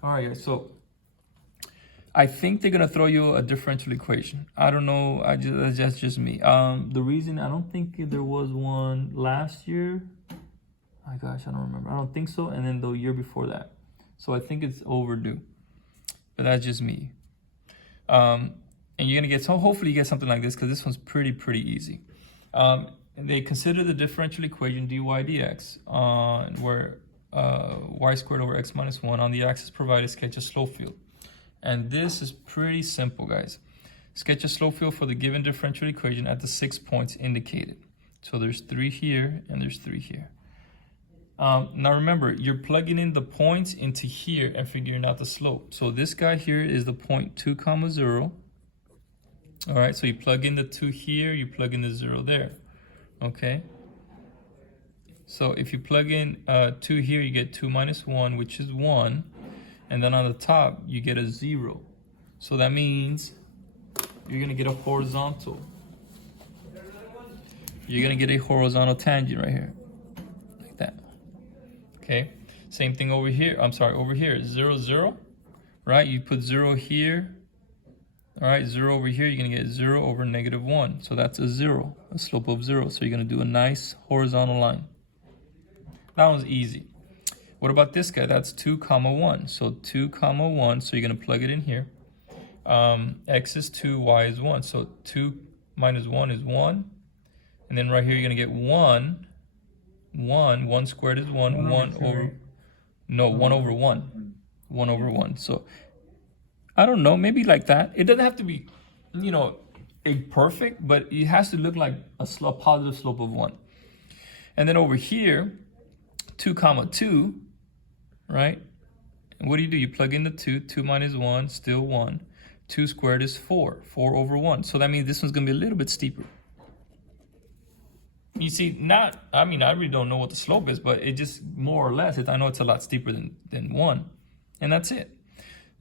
All right, guys, so I think they're gonna throw you a differential equation. I don't know, that's just me. The reason I don't think there was one last year, my gosh, I don't remember. I don't think so, and then the year before that. So I think it's overdue, but that's just me. And you're gonna get, so hopefully you get something like this, because this one's pretty easy. And they consider the differential equation dy dx where y squared over x minus 1 on the axis provided sketch a slope field. And this is pretty simple, guys. Sketch a slope field for the given differential equation at the 6 points indicated. So there's 3 here and there's 3 here. Now remember, you're plugging in the points into here and figuring out the slope. So this guy here is the point 2, 0. All right, so you plug in the 2 here, you plug in the 0 there. Okay. So if you plug in 2 here, you get 2 minus 1, which is 1. And then on the top, you get a 0. So that means you're going to get a horizontal. You're going to get a horizontal tangent right here. Like that. Okay. Same thing over here. I'm sorry, over here. 0, 0. Right? You put 0 here. All right, 0 over here. You're going to get 0 over negative 1. So that's a 0, a slope of 0. So you're going to do a nice horizontal line. That one's easy. What about this guy? That's 2, 1. So 2, 1. So you're going to plug it in here. X is 2, y is 1. So 2 minus 1 is 1. And then right here, you're going to get 1. 1 squared is 1. 1 over... No, 1 over 1. 1 over 1. So I don't know. Maybe like that. It doesn't have to be, you know, a perfect, but it has to look like a positive slope of 1. And then over here, 2, 2. Right? And what do? You plug in the 2. 2 minus 1, still 1. 2 squared is 4. 4 over 1. So that means this one's going to be a little bit steeper. You see, I really don't know what the slope is, but it just more or less, I know it's a lot steeper than 1. And that's it.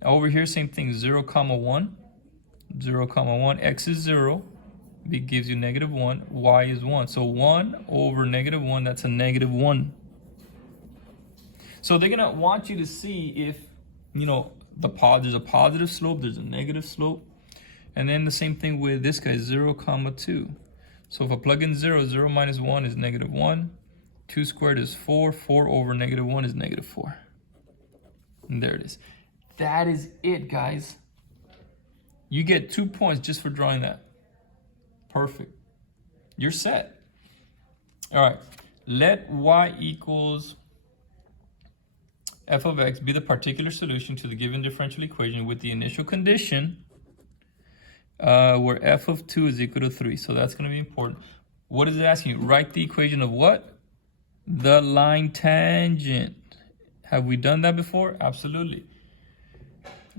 Over here, same thing, 0, 1. 0, 1. X is 0. It gives you negative 1. Y is 1. So 1 over negative 1, that's a negative 1. So they're going to want you to see if, you know, there's a positive slope, there's a negative slope. And then the same thing with this guy, 0, 2. So if I plug in 0, 0 minus 1 is negative 1. 2 squared is 4. 4 over negative 1 is negative 4. And there it is. That is it, guys. You get 2 points just for drawing that. Perfect. You're set. All right. Let y equals f of x be the particular solution to the given differential equation with the initial condition where f of 2 is equal to 3. So that's going to be important. What is it asking you? Write the equation of what? The line tangent. Have we done that before? Absolutely.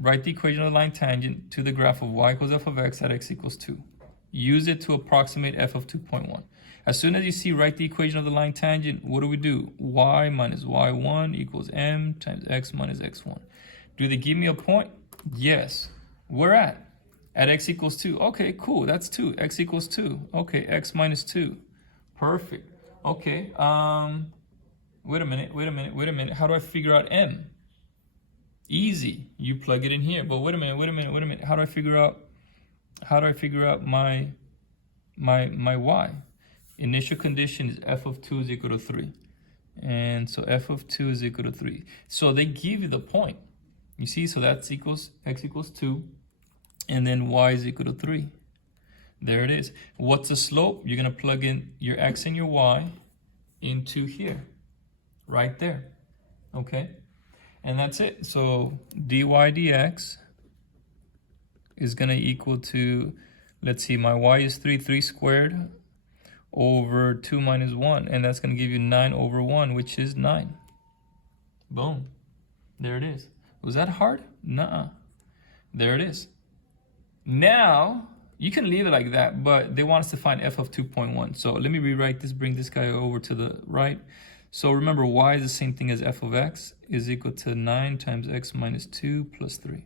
Write the equation of the line tangent to the graph of y equals f of x at x equals 2. Use it to approximate f of 2.1. As soon as you see write the equation of the line tangent, what do? Y minus y1 equals m times x minus x1. Do they give me a point? Yes. Where at? At x equals 2. Okay, cool. That's 2. X equals 2. Okay, x minus 2. Perfect. Okay. Wait a minute. How do I figure out m? Easy. You plug it in here. But wait a minute. How do I figure out my y? Initial condition is f of 2 is equal to 3. And so f of 2 is equal to 3. So they give you the point. You see, so that's x equals 2. And then y is equal to 3. There it is. What's the slope? You're going to plug in your x and your y into here. Right there. Okay? And that's it. So dy dx is going to equal to, let's see, my y is 3 squared over 2 minus 1. And that's going to give you 9 over 1, which is 9. Boom. There it is. Was that hard? Nuh-uh. There it is. Now, you can leave it like that, but they want us to find f of 2.1. So let me rewrite this, bring this guy over to the right. So remember, y is the same thing as f of x is equal to 9 times x minus 2 plus 3.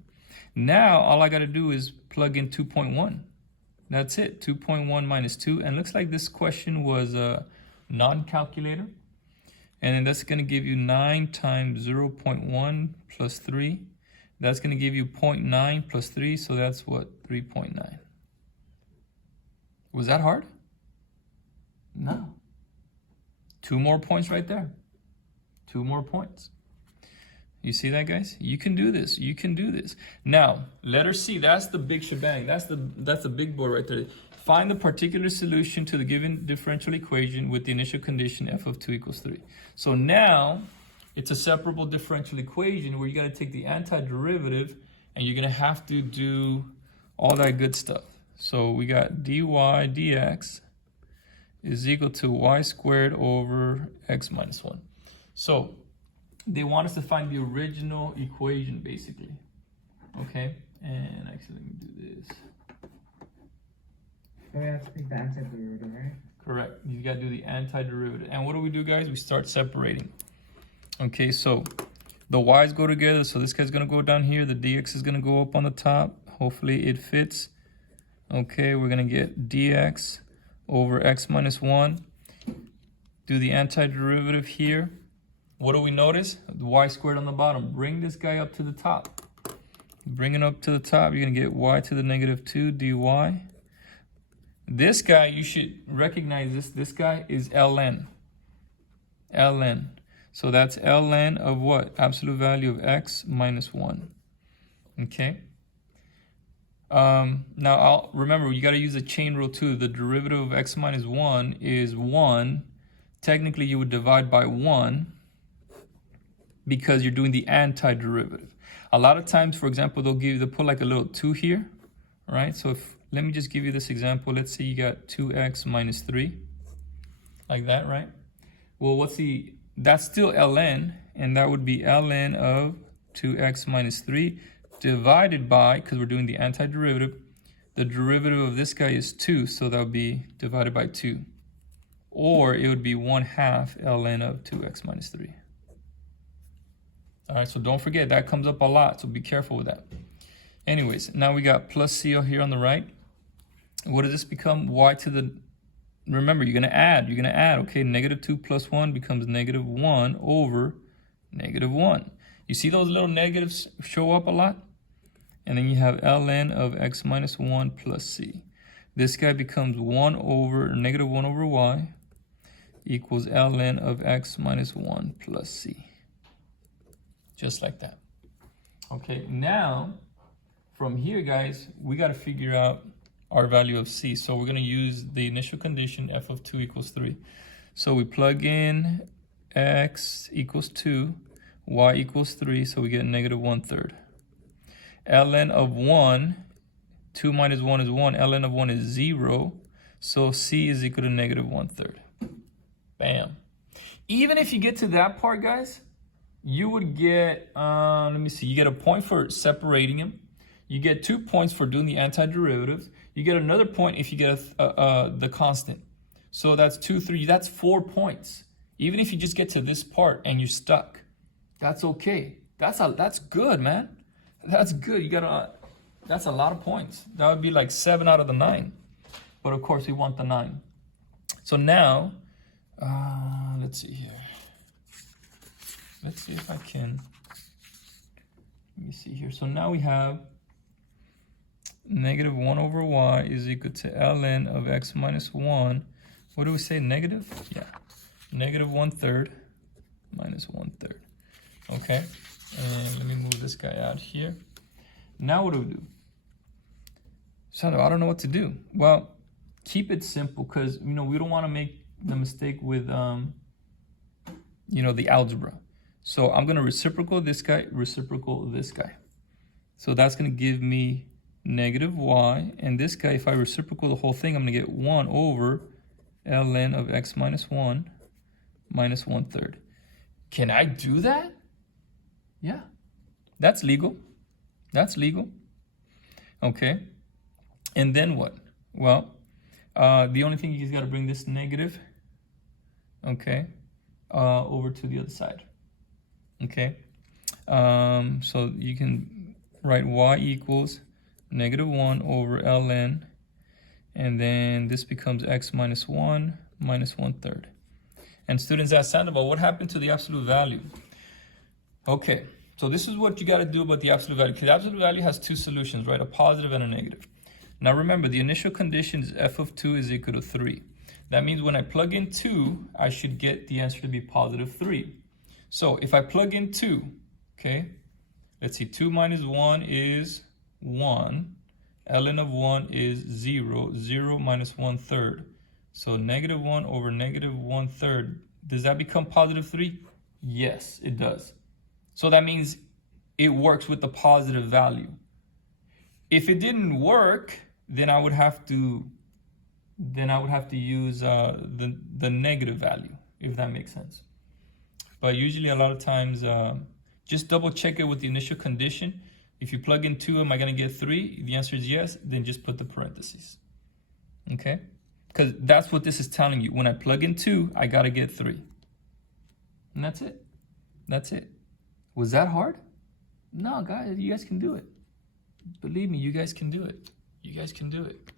Now, all I got to do is plug in 2.1. That's it, 2.1 minus 2. And looks like this question was a non-calculator. And then that's going to give you 9 times 0.1 plus 3. That's going to give you 0.9 plus 3, so that's what? 3.9. Was that hard? No. 2 more points right there. 2 more points. You see that, guys? You can do this. You can do this. Now, letter C, that's the big shebang. That's the big boy right there. Find the particular solution to the given differential equation with the initial condition f of 2 equals 3. So now, it's a separable differential equation where you got to take the antiderivative and you're going to have to do all that good stuff. So we got dy dx is equal to y squared over x minus 1. So they want us to find the original equation, basically. Okay, and actually let me do this. So we have to take the antiderivative, right? Correct. You got to do the antiderivative. And what do we do, guys? We start separating. Okay, so the y's go together. So this guy's going to go down here. The dx is going to go up on the top. Hopefully it fits. Okay, we're going to get dx over x minus 1. Do the antiderivative here. What do we notice? The y squared on the bottom. Bring this guy up to the top. Bring it up to the top. You're going to get y to the negative 2 dy. This guy, you should recognize this. This guy is ln. ln. So that's ln of what? Absolute value of x minus 1. Okay. Now, remember, you got to use the chain rule too. The derivative of x minus 1 is 1. Technically, you would divide by 1 because you're doing the antiderivative. A lot of times, for example, they'll put like a little 2 here, right? So let me just give you this example. Let's say you got 2x minus 3, like that, right? Well, that's still ln, and that would be ln of 2x minus 3 divided by, because we're doing the antiderivative, the derivative of this guy is 2, so that would be divided by 2. Or it would be 1/2 ln of 2x minus 3. All right, so don't forget, that comes up a lot, so be careful with that. Anyways, now we got plus c here on the right. What does this become? Y to the, remember, you're going to add, okay? Negative 2 plus 1 becomes negative 1 over negative 1. You see those little negatives show up a lot? And then you have ln of x minus 1 plus c. This guy becomes negative 1 over y equals ln of x minus 1 plus c. Just like that. Okay, now, from here, guys, we got to figure out our value of c. So we're going to use the initial condition f of 2 equals 3. So we plug in x equals 2, y equals 3, so we get negative 1/3. ln of 1, 2 minus 1 is 1, ln of 1 is 0, so c is equal to negative 1/3. Bam. Even if you get to that part, guys, you would get, let me see, you get a point for separating them. You get 2 points for doing the antiderivatives. You get another point if you get the constant. So that's 2, 3, that's 4 points. Even if you just get to this part and you're stuck, that's okay. That's good, man. That's good. That's a lot of points. That would be like 7 out of the 9. But of course we want the 9. So now, let's see here. Let's see if I can, let me see here. So now we have negative 1 over y is equal to ln of x minus 1. What do we say, negative? Yeah, negative 1/3 minus 1/3. Okay, and let me move this guy out here. Now what do we do? Sandro, I don't know what to do. Well, keep it simple, because we don't want to make the mistake with the algebra. So I'm going to reciprocal this guy, reciprocal this guy. So that's going to give me negative y. And this guy, if I reciprocal the whole thing, I'm going to get 1 over ln of x minus 1 minus 1/3. Can I do that? Yeah, that's legal. That's legal. Okay. And then what? Well, the only thing you just got to bring this negative, okay, over to the other side. Okay, so you can write y equals negative 1 over ln, and then this becomes x minus 1 minus 1/3. And students ask Sandoval, what happened to the absolute value? Okay, So this is what you got to do about the absolute value, because absolute value has two solutions, right? A positive and a negative. Now remember, the initial condition is f of 2 is equal to 3. That means when I plug in 2, I should get the answer to be positive 3. So if I plug in 2, okay, let's see, 2 minus 1 is 1. ln of 1 is 0. 0 minus 1/3. So negative 1 over negative 1/3. Does that become positive 3? Yes, it does. So that means it works with the positive value. If it didn't work, then I would have to use the negative value, if that makes sense. But usually a lot of times, just double check it with the initial condition. If you plug in 2, am I going to get 3? The answer is yes, then just put the parentheses. Okay? Because that's what this is telling you. When I plug in 2, I got to get 3. And that's it. That's it. Was that hard? No, guys, you guys can do it. Believe me, you guys can do it. You guys can do it.